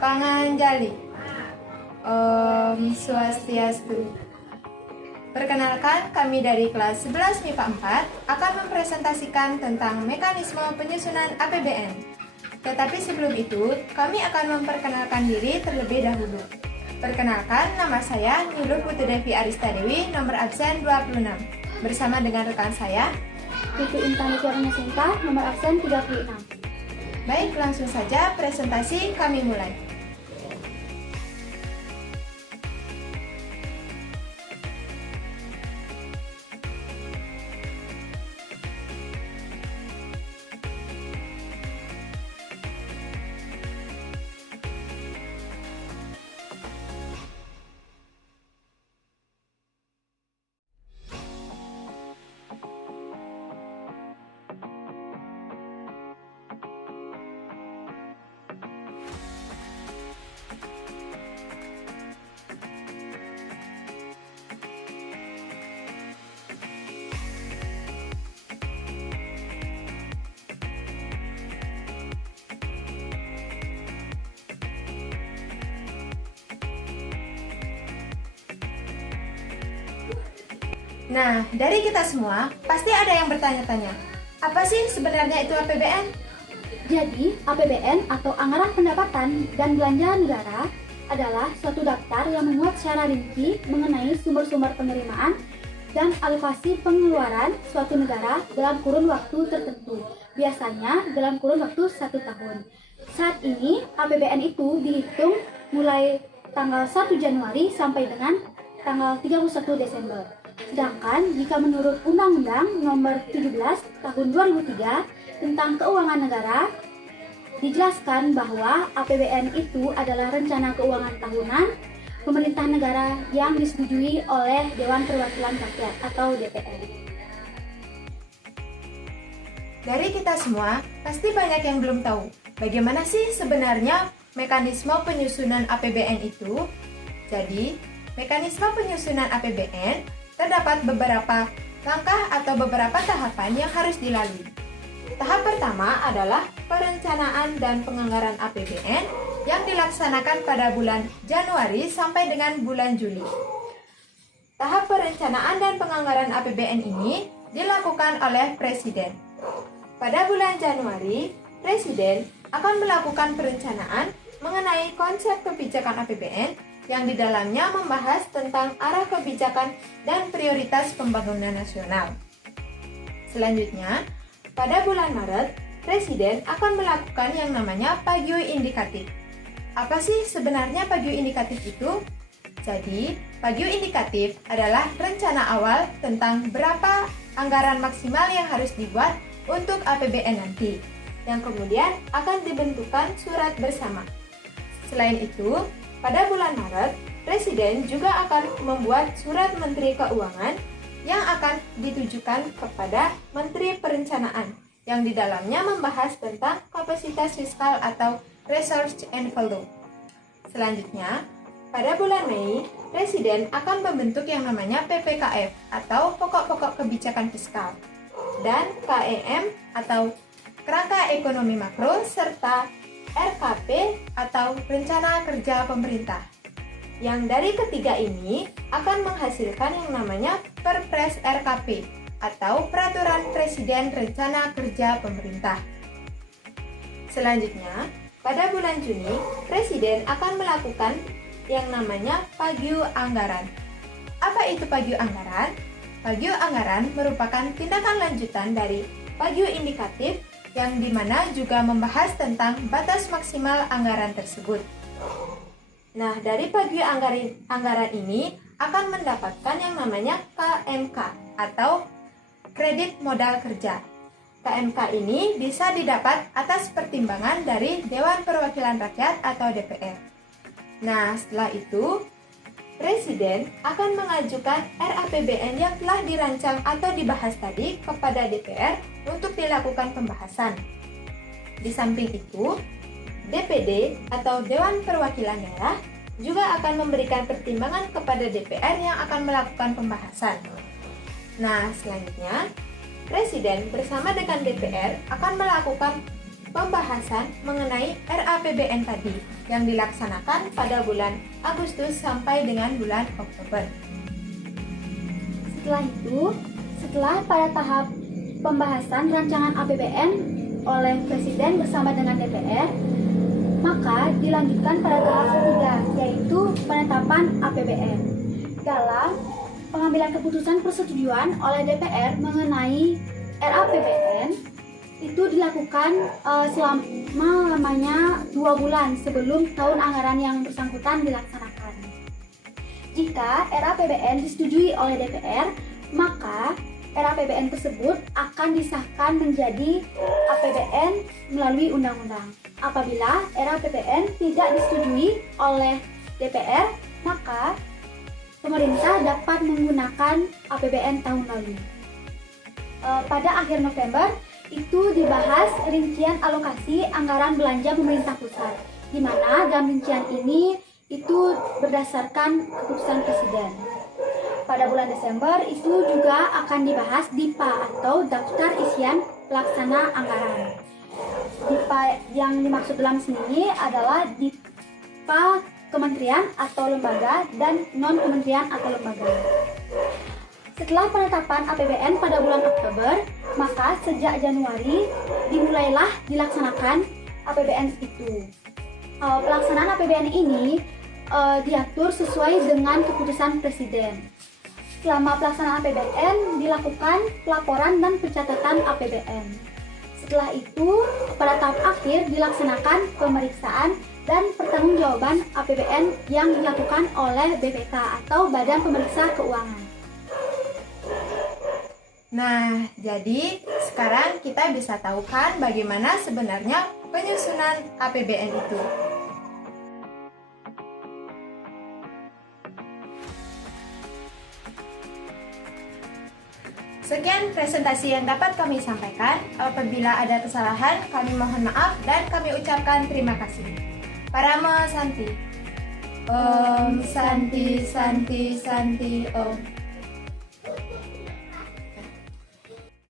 Panganjali. Om Swastiastu. Perkenalkan, kami dari kelas 11 MIPA 4 akan mempresentasikan tentang mekanisme penyusunan APBN. Tetapi sebelum itu, kami akan memperkenalkan diri terlebih dahulu. Perkenalkan, nama saya Niluh Putri Devi Arista Dewi, nomor absen 26. Bersama dengan rekan saya, Vivi Intan Tiaranya Sinta, nomor absen 36. Baik, langsung saja presentasi kami mulai. Nah, dari kita semua, pasti ada yang bertanya-tanya, apa sih sebenarnya itu APBN? Jadi, APBN atau Anggaran Pendapatan dan Belanja Negara adalah suatu daftar yang memuat secara rinci mengenai sumber-sumber penerimaan dan alokasi pengeluaran suatu negara dalam kurun waktu tertentu, biasanya dalam kurun waktu 1 tahun. Saat ini, APBN itu dihitung mulai tanggal 1 Januari sampai dengan tanggal 31 Desember. Sedangkan jika menurut Undang-Undang Nomor 17 Tahun 2003 tentang Keuangan Negara, dijelaskan bahwa APBN itu adalah rencana keuangan tahunan pemerintah negara yang disetujui oleh Dewan Perwakilan Rakyat atau DPR. Dari kita semua, pasti banyak yang belum tahu bagaimana sih sebenarnya mekanisme penyusunan APBN itu. Jadi, mekanisme penyusunan APBN terdapat beberapa langkah atau beberapa tahapan yang harus dilalui. Tahap pertama adalah perencanaan dan penganggaran APBN yang dilaksanakan pada bulan Januari sampai dengan bulan Juli. Tahap perencanaan dan penganggaran APBN ini dilakukan oleh Presiden. Pada bulan Januari, Presiden akan melakukan perencanaan mengenai konsep kebijakan APBN yang di dalamnya membahas tentang arah kebijakan dan prioritas pembangunan nasional. Selanjutnya, pada bulan Maret, Presiden akan melakukan yang namanya Paguyup Indikatif. Apa sih sebenarnya Paguyup Indikatif itu? Jadi, Paguyup Indikatif adalah rencana awal tentang berapa anggaran maksimal yang harus dibuat untuk APBN nanti, yang kemudian akan dibentukkan surat bersama. Selain itu, pada bulan Maret, Presiden juga akan membuat surat Menteri Keuangan yang akan ditujukan kepada Menteri Perencanaan, yang di dalamnya membahas tentang kapasitas fiskal atau research envelope. Selanjutnya, pada bulan Mei, Presiden akan membentuk yang namanya PPKF atau Pokok-Pokok Kebijakan Fiskal, dan KEM atau Kerangka Ekonomi Makro, serta RKP atau Rencana Kerja Pemerintah. Yang dari ketiga ini akan menghasilkan yang namanya Perpres RKP atau Peraturan Presiden Rencana Kerja Pemerintah. Selanjutnya, pada bulan Juni, Presiden akan melakukan yang namanya Paguyup Anggaran. Apa itu Paguyup Anggaran? Paguyup Anggaran merupakan tindakan lanjutan dari Paguyup Indikatif yang dimana juga membahas tentang batas maksimal anggaran tersebut. Nah, dari Paguyup Anggaran ini akan mendapatkan yang namanya KMK atau Kredit Modal Kerja. KMK ini bisa didapat atas pertimbangan dari Dewan Perwakilan Rakyat atau DPR. Nah, setelah itu, Presiden akan mengajukan RAPBN yang telah dirancang atau dibahas tadi kepada DPR untuk dilakukan pembahasan. Di samping itu, DPD atau Dewan Perwakilan Daerah juga akan memberikan pertimbangan kepada DPR yang akan melakukan pembahasan. Nah, selanjutnya, Presiden bersama dengan DPR akan melakukan pembahasan mengenai RAPBN tadi yang dilaksanakan pada bulan Agustus sampai dengan bulan Oktober. Setelah pada tahap pembahasan rancangan APBN oleh Presiden bersama dengan DPR, maka dilanjutkan pada tahap ketiga, yaitu penetapan APBN. Dalam pengambilan keputusan persetujuan oleh DPR mengenai RAPBN, itu dilakukan selama-lamanya 2 bulan sebelum tahun anggaran yang bersangkutan dilaksanakan. Jika RAPBN disetujui oleh DPR, maka RAPBN tersebut akan disahkan menjadi APBN melalui undang-undang. Apabila RAPBN tidak disetujui oleh DPR, maka pemerintah dapat menggunakan APBN tahun lalu. Pada akhir November, itu dibahas rincian alokasi anggaran belanja pemerintah pusat, di mana dalam rincian ini itu berdasarkan keputusan Presiden. Pada bulan Desember itu juga akan dibahas DIPA atau Daftar Isian Pelaksana Anggaran. DIPA yang dimaksud dalam sini adalah DIPA kementerian atau lembaga dan non-kementerian atau lembaga. Setelah penetapan APBN pada bulan Oktober, maka sejak Januari dimulailah dilaksanakan APBN itu. Pelaksanaan APBN ini diatur sesuai dengan keputusan Presiden. Selama pelaksanaan APBN dilakukan pelaporan dan pencatatan APBN. Setelah itu, pada tahap akhir dilaksanakan pemeriksaan dan pertanggungjawaban APBN yang dilakukan oleh BPK atau Badan Pemeriksa Keuangan. Nah, jadi sekarang kita bisa tahu kan bagaimana sebenarnya penyusunan APBN itu. Sekian presentasi yang dapat kami sampaikan. Apabila ada kesalahan, kami mohon maaf dan kami ucapkan terima kasih. Parama Santi. Om Santi Santi Santi Om.